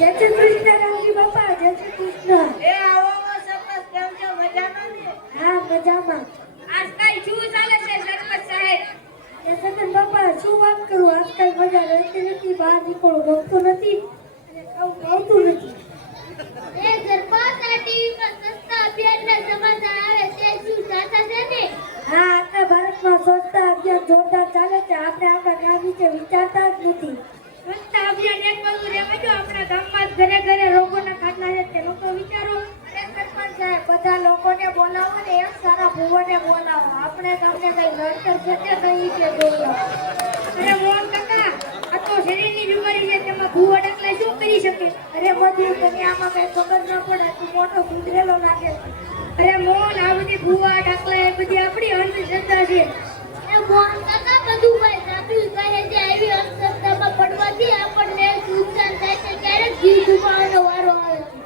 જય શ્રી કૃષ્ણ રામજી બાપા, જય શ્રી કૃષ્ણ. એ આવો સરપંચ કેમ છો? મજામાં ને? હા, મજામાં. આજકાલ શું ચાલે છે સરપંચ સાહેબ? એ સગન બાપા શું વાત કરું, આજકાલ મજા રહેતી નથી, બહાર નીકળવું ગમતું નથી અને ખાવું ભાવતું નથી. એ સરપંચ આ ટીવીમાં સસ્તા અભિયાનના સમાચાર આવે તે શું સાચા છે ને? હા, આખા ભારતમાં સ્વચ્છતા અભિયાન જોરદાર ચાલે છે. આપણે આપણા ગામ વિશે વિચારતા જ નથી. સ્વચ્છતા અભિયાન એક બાજુ રહેવા દો, આપણા ગામમાં ઘરે ઘરે રોગોના ખાટલા છે તે લોકો વિચારો. અરે સરપંચ સાહેબ, બધા લોકોને બોલાવો ને એક સારા ભુવોને બોલાવો. આપણે ગામને કઈ નડતર છે તે કઈ છે બોલાવો. અરે મોહન કાકા, આ તો શરીરની બીમારી છે, તેમાં ભૂવો ડકલા શું કરી શકે? અરે મોદી, તને આમાં કઈ ખબર ન પડે, તું મોટો ગુંદરેલો લાગે છે. અરે મોહન, આ બધી ભૂવા ડકલા એ બધી આપણી અંધશ્રદ્ધા છે. એ મોહન કાકા બધું ભાઈ સાચું કહે છે. આવી અંધશ્રદ્ધામાં પડવાથી આપણને નુકસાન થાય છે, ક્યારેક જીવ ગુમાવવાનો વારો આવે છે.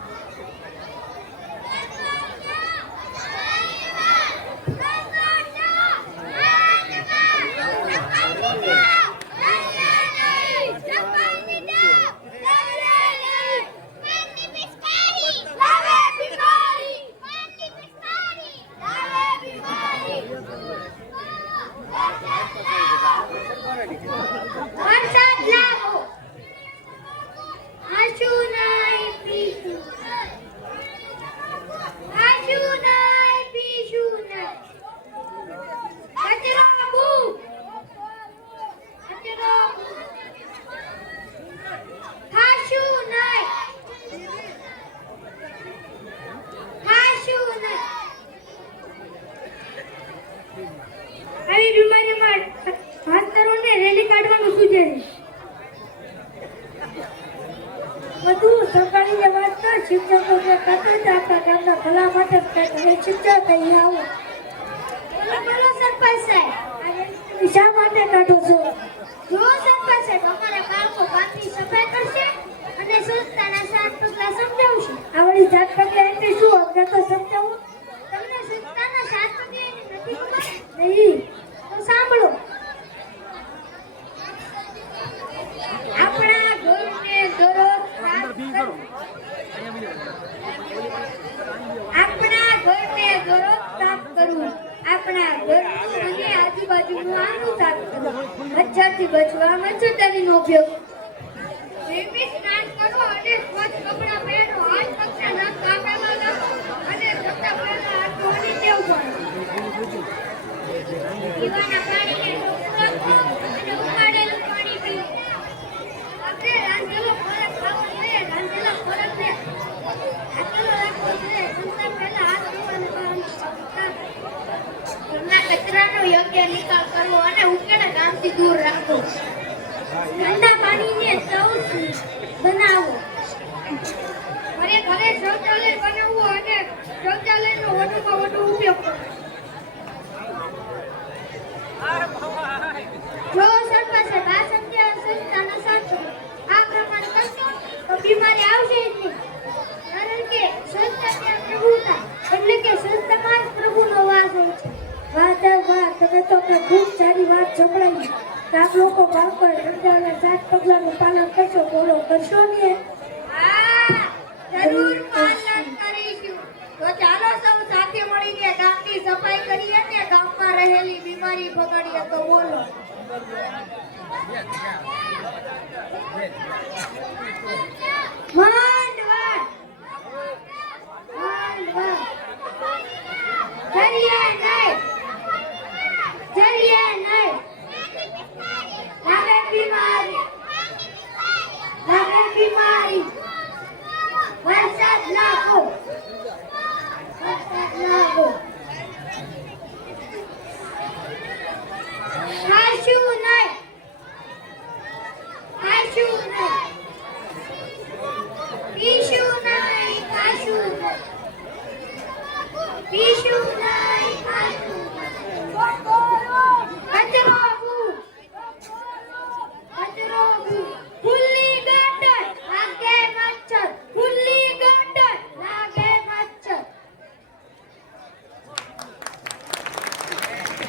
વરસાદ લાવો, આશુ નહીં પીશું, આશુ નહીં પીશું નહીં. કચરો બૂ, કચરો બૂ, ખાશું નહીં, ખાશું નહીં. આવી બીમારીમાં માસ્તરોને રેલી કાઢવાનું સૂચે છે. બધું સંભાળીને વાત કર. શિક્ષકો જે કરતા હતા આપણા ગામના ભલા માટે જ કહેતા. હવે શિક્ષક કહી આવો. બોલો સરપંચ સાહેબ, શા માટે કાઢો છો? જો સરપંચ સાહેબ, અમારા બાળકો ગામની સફાઈ કરશે અને સ્વચ્છતાના 7 પગલા સમજાવશે. આવડી જાત પગલા એટલે શું? અમને તો સમજાવો. તમને સ્વચ્છતાના 7 પગલા નથી ખબર? નહીં. તો સાંભળો. આપણા ઘરને દરરોજ સાફ કરવું. આપણા ઘરને દરરોજ સાફ કરવું. આપણા ઘરનું અને આજુબાજુનું આંગણું સાફ કરવું. મચ્છરથી બચવા મચ્છરદાનીનો ઉપયોગ. નિયમિત સ્નાન કરો અને સ્વચ્છ કપડાં પહેરો. હાથ પગના નખ કાપેલા રાખો અને સત્તા પહેલા હાથ ધોવાની ટેવ પાડો. પીવાના પાણીને રાખો અને ઉકાળેલું પાણી પીવો. આપણે રાંધેલો ખોરાક ખાવો જોઈએ. રાંધેલા ખોરાકને ઢાંકેલો રાખવો જોઈએ. જમતા પહેલા હાથ ધોવાનું ઘરના કચરાનો યોગ્ય નિકાલ કરવો અને ઉકેલા ગામથી દૂર રાખવો. ગંદા પાણીને સૌથી બનાવો. ઘરે ઘરે શૌચાલય બનાવવું અને શૌચાલયનો વધુમાં વધુ ઉપયોગ કરવો. જો સરપંચ સાહેબ આ સમજ્યા સંસ્થાના સાચો આ પ્રમાણે કરશો તો બીમારી આવશે જ નહીં. કારણ કે સંસ્થા ત્યાં પ્રભુતા એટલે કે સંસ્થામાં જ પ્રભુનો વાસ હોય છે. વાહ સાહેબ વાહ, તમે તો ખૂબ સારી વાત સંભળાવી. આપ લોકો બાળકોને સમજાવેલા 7 પગલાનું પાલન કરશો, બોલો કરશો ને? હા, જરૂર પાલન કરીશું. તો ચાલો સૌ સાથે મળીને ગામની સફાઈ કરીએ ને ગામમાં રહેલી બીમારી ભગાડીએ. તો બોલો. માંડવા માંડવા દરિયા